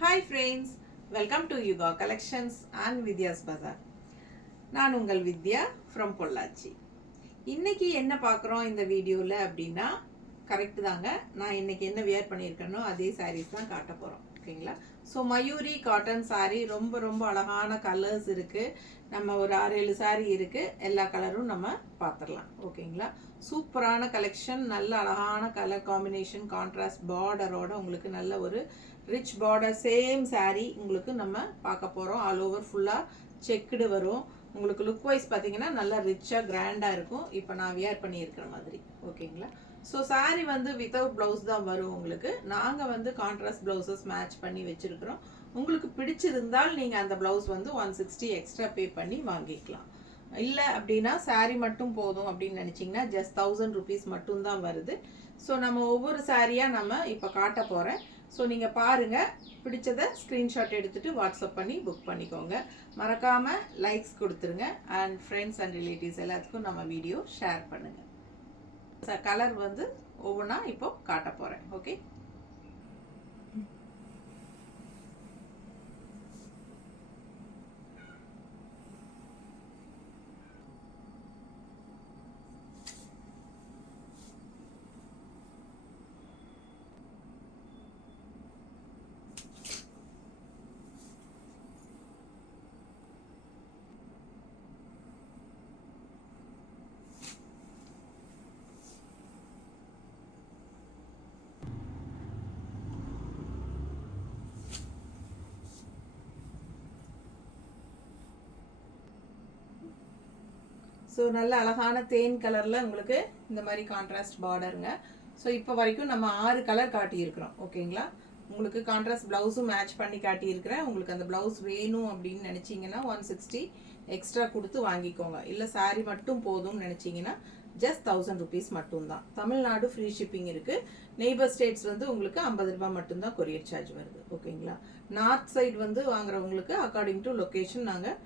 Hi friends, welcome to Yuga Collections and Vidya's Bazaar. நான் உங்கள் வித்யா from Pollachi. இன்னைக்கு என்ன பார்க்குறோம் இந்த வீடியோவில் அப்படின்னா கரெக்ட் தாங்க. நான் இன்னைக்கு என்ன வியர் பண்ணியிருக்கேனோ அதே சாரீஸ் தான் காட்ட போகிறோம். ஓகேங்களா? ஸோ மயூரி காட்டன் சாரீ ரொம்ப ரொம்ப அழகான கலர்ஸ் இருக்குது. நம்ம ஒரு 6-7 சாரீ இருக்குது. எல்லா கலரும் நம்ம பார்த்துடலாம். ஓகேங்களா? சூப்பரான கலெக்ஷன், நல்ல அழகான கலர் காம்பினேஷன், கான்ட்ராஸ்ட் பார்டரோட உங்களுக்கு நல்ல ஒரு ரிச் பார்டர் சேம் சாரீ உங்களுக்கு நம்ம பார்க்க போகிறோம். ஆல் ஓவர் ஃபுல்லாக செக்குடு வரும். உங்களுக்கு லுக் வைஸ் பார்த்தீங்கன்னா நல்லா ரிச்சாக கிராண்டாக இருக்கும். இப்போ நான் வியர் பண்ணியிருக்கிற மாதிரி. ஓகேங்களா? ஸோ சாரீ வந்து வித்தவுட் ப்ளவுஸ் தான் வரும் உங்களுக்கு. நாங்கள் வந்து கான்ட்ராஸ்ட் ப்ளவுசஸ் மேட்ச் பண்ணி வச்சுருக்கிறோம். உங்களுக்கு பிடிச்சிருந்தால் நீங்கள் அந்த ப்ளவுஸ் வந்து 160 எக்ஸ்ட்ரா பே பண்ணி வாங்கிக்கலாம். இல்லை அப்படின்னா சாரீ மட்டும் போதும் அப்படின்னு நினச்சிங்கன்னா ஜஸ்ட் 1000 rupees மட்டும்தான் வருது. ஸோ நம்ம ஒவ்வொரு சாரியாக நம்ம இப்போ காட்ட போகிறேன். ஸோ நீங்கள் பாருங்கள், பிடிச்சதை ஸ்க்ரீன்ஷாட் எடுத்துகிட்டு வாட்ஸ்அப் பண்ணி புக் பண்ணிக்கோங்க. மறக்காமல் லைக்ஸ் கொடுத்துருங்க. அண்ட் ஃப்ரெண்ட்ஸ் அண்ட் ரிலேட்டிவ்ஸ் எல்லாத்துக்கும் நம்ம வீடியோ ஷேர் பண்ணுங்கள். கலர் வந்து ஒவ்வொன்றா இப்போ காட்ட போகிறேன். ஓகே, ஸோ நல்ல அழகான தேன் கலரில் உங்களுக்கு இந்த மாதிரி கான்ட்ராஸ்ட் பார்டருங்க. ஸோ இப்போ வரைக்கும் நம்ம 6 கலர் காட்டியிருக்கிறோம். ஓகேங்களா? உங்களுக்கு கான்ட்ராஸ்ட் ப்ளவுஸும் மேட்ச் பண்ணி காட்டியிருக்கிறேன். உங்களுக்கு அந்த ப்ளவுஸ் வேணும் அப்படின்னு நினச்சிங்கன்னா 160 எக்ஸ்ட்ரா கொடுத்து வாங்கிக்கோங்க. இல்லை சாரீ மட்டும் போதும்னு நினச்சிங்கன்னா ஜஸ்ட் 1000 rupees மட்டும்தான். தமிழ்நாடு ஃப்ரீ ஷிப்பிங் இருக்குது. நெய்பர் ஸ்டேட்ஸ் வந்து உங்களுக்கு 50 ரூபாய் மட்டும்தான் கொரியர் சார்ஜ் வருது. ஓகேங்களா? நார்த் சைடு வந்து வாங்குறவங்களுக்கு அக்கார்டிங் டு லொக்கேஷன் நாங்கள்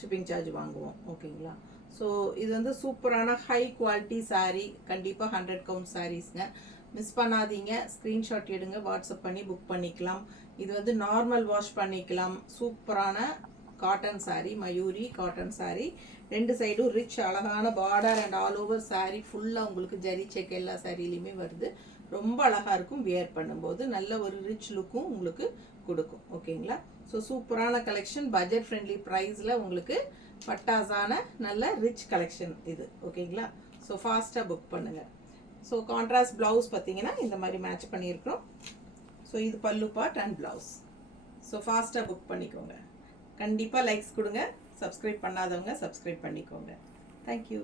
ஷிப்பிங் சார்ஜ் வாங்குவோம். ஓகேங்களா? ஸோ இது வந்து சூப்பரான ஹை குவாலிட்டி சாரீ. கண்டிப்பாக 100 count சாரீஸ்ங்க. மிஸ் பண்ணாதீங்க. ஸ்க்ரீன்ஷாட் எடுங்க, வாட்ஸ்அப் பண்ணி புக் பண்ணிக்கலாம். இது வந்து நார்மல் வாஷ் பண்ணிக்கலாம். சூப்பரான காட்டன் சாரீ, மயூரி காட்டன் சாரீ. 2 சைடும் ரிச் அழகான border and all over sari ஃபுல்லாக உங்களுக்கு ஜரி செக் எல்லா சாரீலையுமே வருது. ரொம்ப அழகாக இருக்கும். வியர் பண்ணும்போது நல்ல ஒரு ரிச் லுக்கும் உங்களுக்கு கொடுக்கும். ஓகேங்களா? ஸோ சூப்பரான கலெக்ஷன், பட்ஜெட் ஃப்ரெண்ட்லி ப்ரைஸில் உங்களுக்கு பட்டாசான நல்ல ரிச் கலெக்ஷன் இது. ஓகேங்களா? ஸோ ஃபாஸ்ட்டாக புக் பண்ணுங்கள். ஸோ கான்ட்ராஸ்ட் ப்ளவுஸ் பார்த்தீங்கன்னா இந்த மாதிரி மேட்ச் பண்ணியிருக்கிறோம். ஸோ இது பல்லு பார்ட் அண்ட் ப்ளவுஸ். ஸோ ஃபாஸ்ட்டாக புக் பண்ணிக்கோங்க. கண்டிப்பாக லைக்ஸ் கொடுங்க. சப்ஸ்கிரைப் பண்ணாதவங்க சப்ஸ்கிரைப் பண்ணிக்கோங்க. தேங்க்யூ.